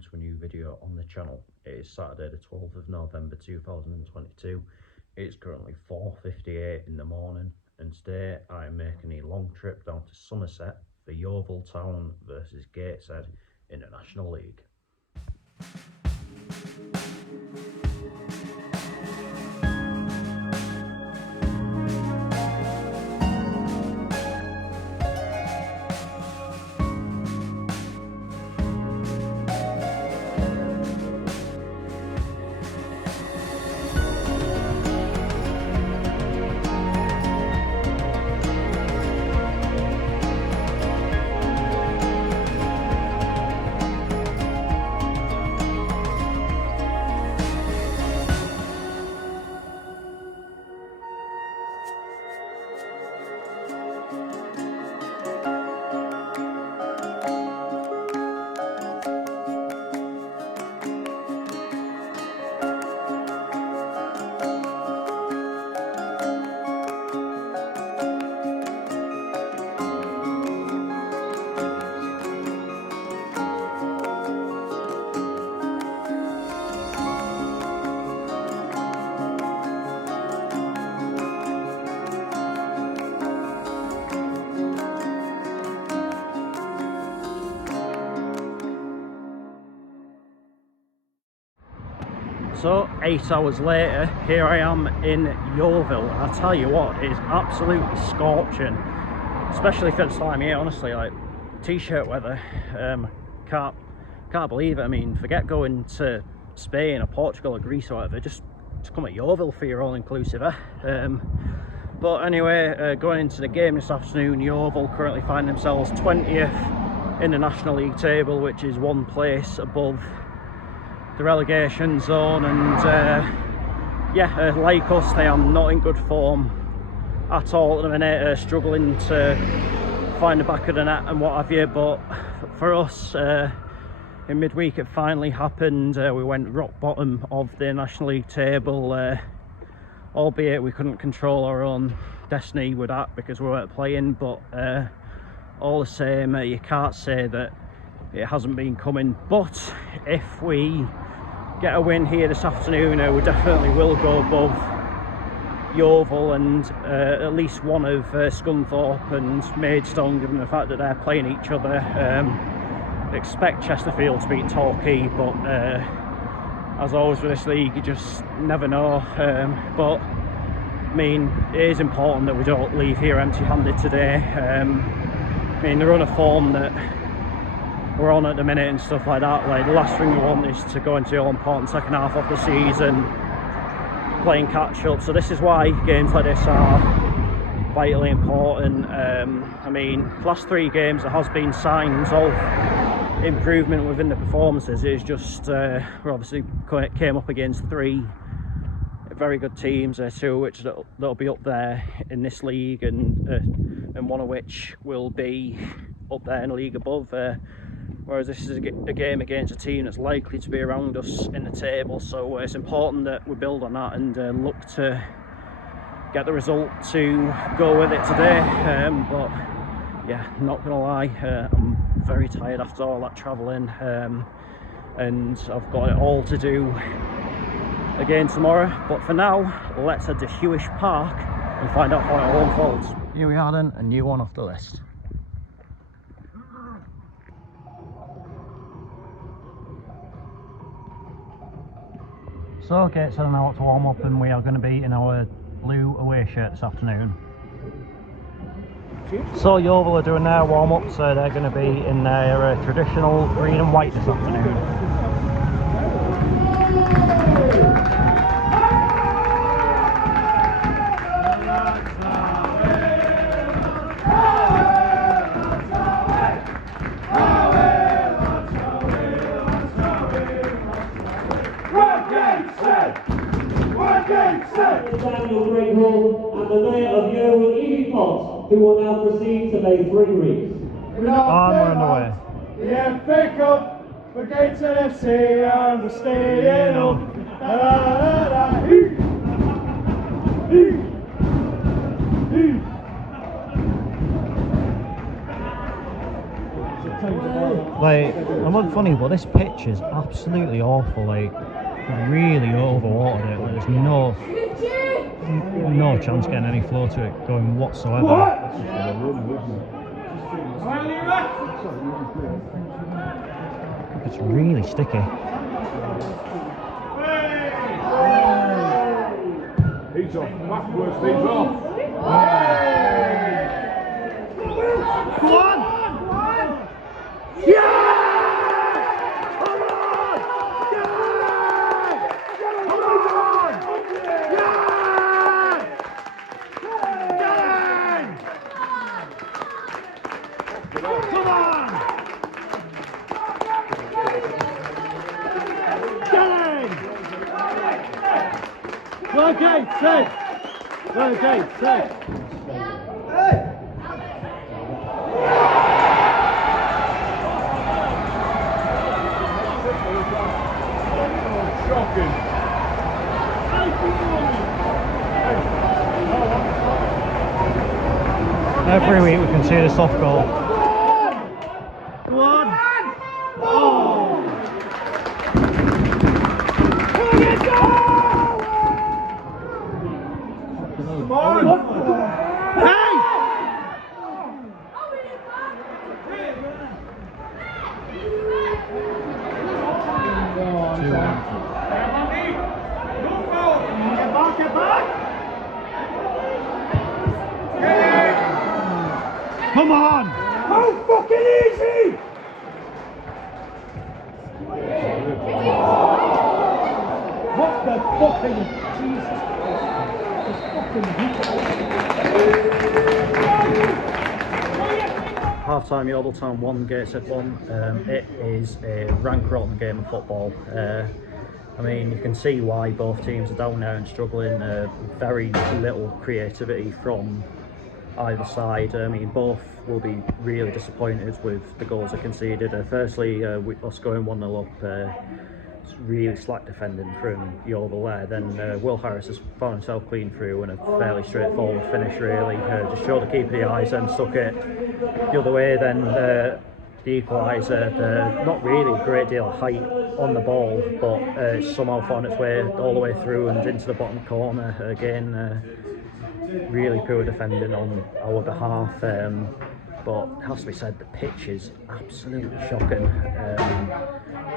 welcome to a new video on the channel. It is Saturday the 12th of November 2022. It's currently 4:58 in the morning and today I am making a long trip down to Somerset for Yeovil Town versus Gateshead in the National League. So 8 hours later, here I am in Yeovil. I tell you what, it is absolutely scorching, especially for this time of year. Honestly, like t-shirt weather. Can't believe it. I mean, forget going to Spain or Portugal or Greece or whatever. Just to come at Yeovil for your all-inclusive. But anyway, going into the game this afternoon, Yeovil currently find themselves 20th in the National League table, which is one place above the relegation zone, and like us, they are not in good form at all at the minute, struggling to find the back of the net and what have you. But for us, in midweek it finally happened. We went rock bottom of the National League table, albeit we couldn't control our own destiny with that because we weren't playing, but all the same, you can't say that it hasn't been coming. But if we get a win here this afternoon, we definitely will go above Yeovil and at least one of Scunthorpe and Maidstone, given the fact that they're playing each other. Expect Chesterfield to beat Torquay, but as always with this league, you just never know. But I mean, it is important that we don't leave here empty-handed today. I mean, the run of form that we're on at the minute and stuff like that, like the last thing we want is to go into the all-important second half of the season playing catch-up. So this is why games like this are vitally important. I mean, last 3 games there has been signs of improvement within the performances. It's just we obviously came up against 3 very good teams, 2 of which that'll be up there in this league, and one of which will be up there in the league above. Whereas this is a game against a team that's likely to be around us in the table, so it's important that we build on that and look to get the result to go with it today. But yeah, not gonna lie, I'm very tired after all that travelling, and I've got it all to do again tomorrow. But for now, let's head to Huish Park and find out how it all unfolds. Here we are then, a new one off the list. So okay, so now to warm up, and we are going to be in our blue away shirt this afternoon. So Yeovil are doing their warm up, so they're going to be in their traditional green and white this afternoon. And the Mayor of Yeovil, who will now proceed to lay 3 wreaths. We're on the way. Yeah, pick up for Gateshead FC and we're staying up. Like, I'm not funny, but this pitch is absolutely awful. Like, really overwatered it. Like, there's no chance getting any flow to it going whatsoever. It's really sticky. He's off. Backwards, he's off. Go on! Yeah! Come on! Yeah! Come on! Yeah! Come on! Okay, safe. Okay, safe. Hey! Shocking. Every week we can see the soft goal. Go on. Oh! Come on! Hey! Get back! Come on! How fucking easy! What the fucking Jesus? Half-time, Yeovil Town 1, Gateshead 1. It is a rank rotten game of football. I mean, you can see why both teams are down there and struggling. Very little creativity from either side. I mean, both will be really disappointed with the goals they conceded. Firstly, with us going 1-0 up, it's really slack defending from Yeovil there. Then Will Harris has found himself clean through and a fairly straightforward finish, really. Just showed the keeper the eyes and stuck it the other way. Then the equaliser, not really a great deal of height on the ball, but somehow found its way all the way through and into the bottom corner. Again, really poor defending on our behalf, but it has to be said, the pitch is absolutely shocking.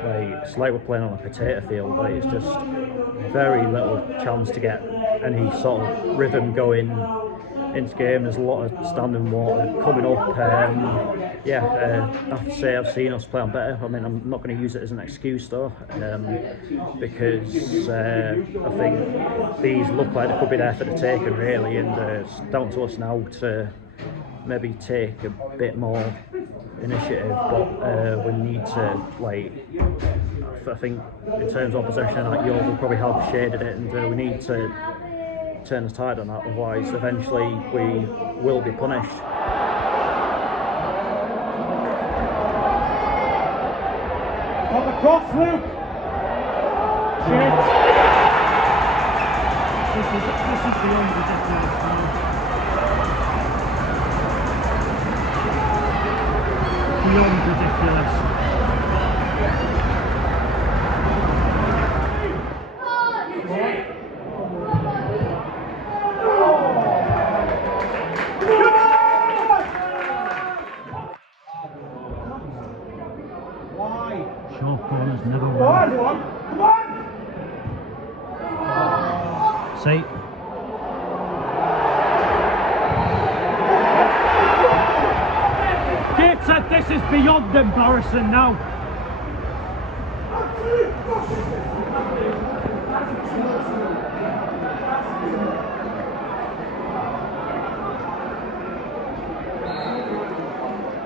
It's like we're playing on a potato field. Like, it's just very little chance to get any sort of rhythm going into game. There's a lot of standing water coming up. I have to say I've seen us play on better. I mean, I'm not going to use it as an excuse though, because I think these look like they could be there for the taking, really, and it's down to us now to maybe take a bit more initiative, but we need to, I think in terms of possession, like Yeovil probably helped shaded it, and we need to turn the tide on that, otherwise eventually we will be punished. On the cross, Luke! Shit! This is beyond ridiculous. Beyond ridiculous. Short corners never win. Come on! See? Gateshead, this is beyond embarrassing now.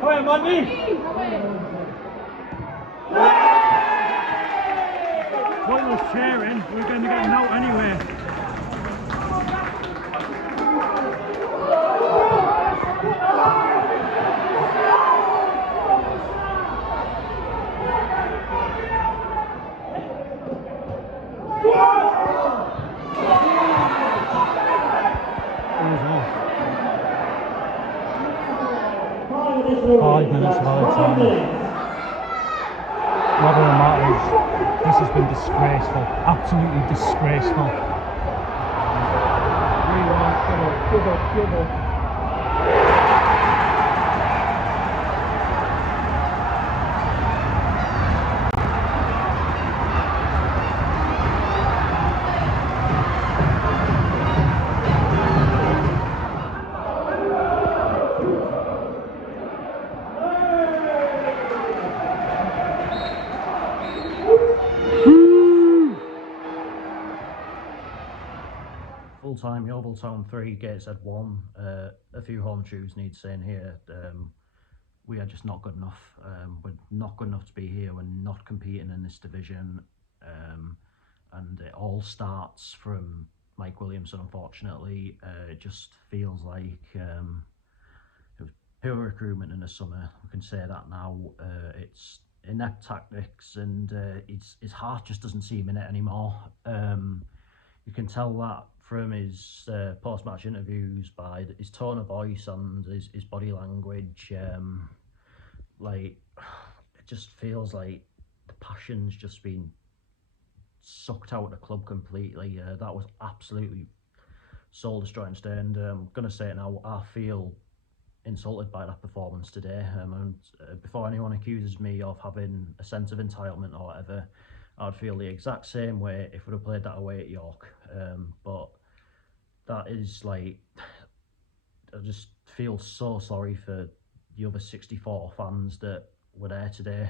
Hi, Mandy. Pointless cheering, we're going to get an out anyway. Five minutes of overtime. whether or not this has been disgraceful, absolutely disgraceful. Give up. Full-time Yeovil Town 3, Gateshead 1. A few home truths need saying here. We are just not good enough. We're not good enough to be here. We're not competing in this division. And it all starts from Mike Williamson, unfortunately. It just feels like it was poor recruitment in the summer. We can say that now. It's inept tactics, and his heart just doesn't seem in it anymore. You can tell that from his post-match interviews by his tone of voice and his body language. Like, it just feels like the passion's just been sucked out of the club completely. That was absolutely soul-destroying today, and I'm going to say it now, I feel insulted by that performance today. And before anyone accuses me of having a sense of entitlement or whatever, I'd feel the exact same way if we'd have played that away at York. But that is like, I just feel so sorry for the other 64 fans that were there today.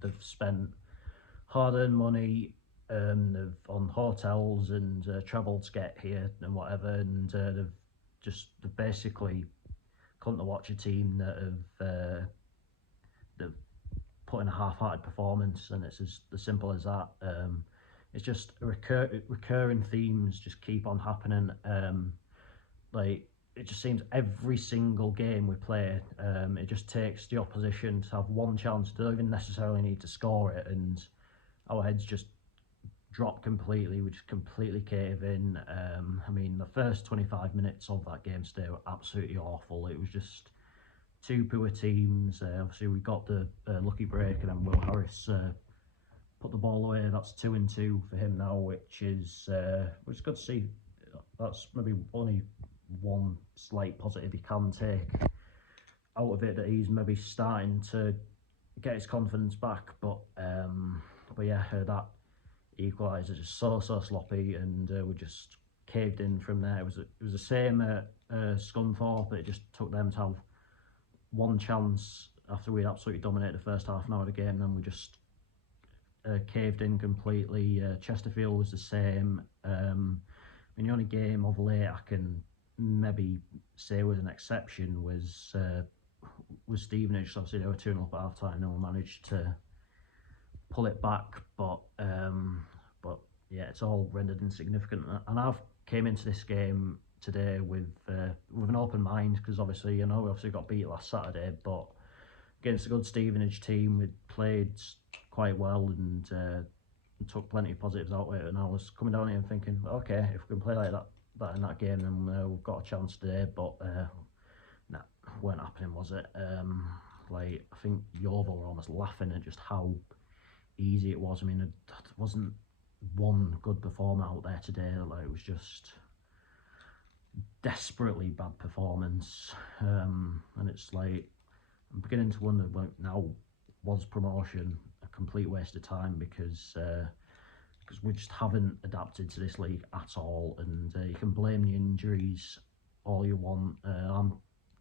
They've spent hard-earned money on hotels and travelled to get here and whatever, and they've basically come to watch a team that have put in a half-hearted performance, and it's as simple as that. It's just recurring themes just keep on happening. Like, it just seems every single game we play, it just takes the opposition to have one chance. They don't even necessarily need to score it, and our heads just drop completely. We just completely cave in. I mean, the first 25 minutes of that game today were absolutely awful. It was just two poor teams. Obviously, we got the lucky break, and then Will Harris put the ball away. That's 2-2 for him now, which is good to see. That's maybe only one slight positive he can take out of it, that he's maybe starting to get his confidence back. But yeah, that equaliser just so sloppy, and we just caved in from there. It was the same at Scunthorpe, but it just took them to have one chance after we absolutely dominated the first half an hour of the game. Then we just caved in completely. Chesterfield was the same. I mean, the only game of late I can maybe say was an exception was Stevenage. So obviously they were 2-0 up at half time, and we managed to pull it back, but yeah, it's all rendered insignificant. And I've came into this game today with an open mind, because obviously, you know, we obviously got beat last Saturday, but against a good Stevenage team, we played quite well and took plenty of positives out of it. And I was coming down here and thinking, okay, if we can play like that in that game, then we've got a chance today. But nah, weren't happening, was it? Like, I think Yeovil were almost laughing at just how easy it was. I mean, there wasn't one good performer out there today. Like, it was just desperately bad performance, and it's like, I'm beginning to wonder, like, now, was promotion a complete waste of time, because we just haven't adapted to this league at all. And you can blame the injuries all you want. I'm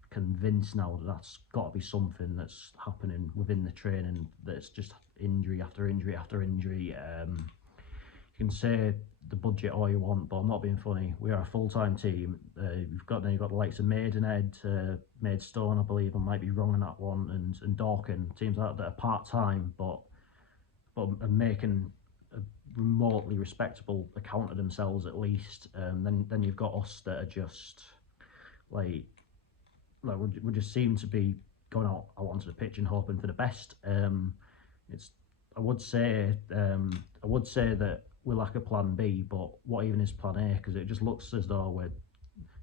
convinced now that that's got to be something that's happening within the training, that's just injury after injury after injury. You can say the budget all you want, but I'm not being funny. We are a full-time team. You've got the likes of Maidenhead, Maidstone, I believe, I might be wrong on that one, and Dorking, teams like that are part-time, but are making a remotely respectable account of themselves at least. Then you've got us that are just like we just seem to be going out onto the pitch and hoping for the best. I would say that we lack a plan B, but what even is plan A? Because it just looks as though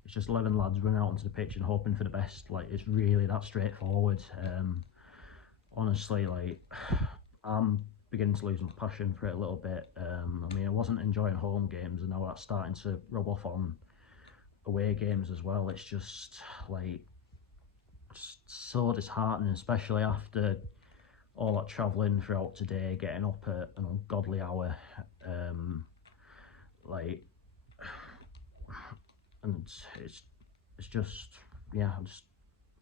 it's just 11 lads running out onto the pitch and hoping for the best. Like, it's really that straightforward. Honestly, like, I'm beginning to lose my passion for it a little bit. I mean, I wasn't enjoying home games, and now that's starting to rub off on away games as well. It's just like so disheartening, especially after all that travelling throughout today, getting up at an ungodly hour, like, and it's just, yeah, I just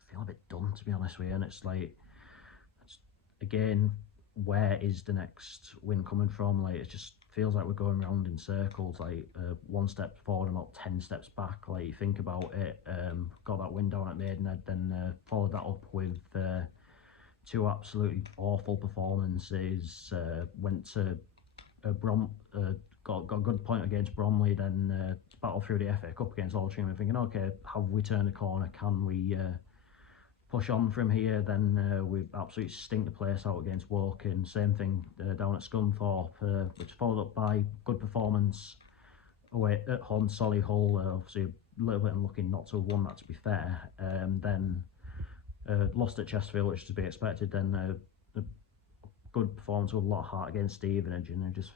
feel a bit done, to be honest with you. And it's like, again, where is the next win coming from? Like, it just feels like we're going round in circles, like one step forward and about 10 steps back. Like, you think about it, got that win down at Maidenhead, then followed that up with two absolutely awful performances. Went to got a good point against Bromley, then battled through the FA Cup against Altrincham, and thinking, okay, have we turned the corner? Can we push on from here? Then we absolutely stink the place out against Woking. Same thing down at Scunthorpe, which followed up by good performance away at home, Solihull. Obviously a little bit unlucky not to have won that, to be fair. Then lost at Chesterfield, which is to be expected. Then a good performance with a lot of heart against Stevenage, and I just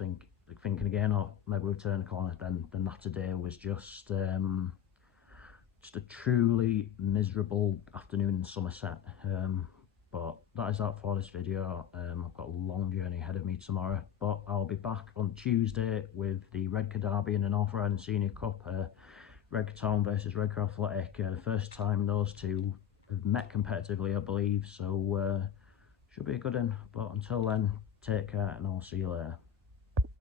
thinking again, oh, maybe we've turned the corner. Then that today was just a truly miserable afternoon in Somerset. But that is that for this video. I've got a long journey ahead of me tomorrow, but I'll be back on Tuesday with the Redcar derby in the North Riding Senior Cup. Redcar Town versus Redcar Athletic. The first time those two have met competitively, I believe, so should be a good one. But until then, take care, and I'll see you later.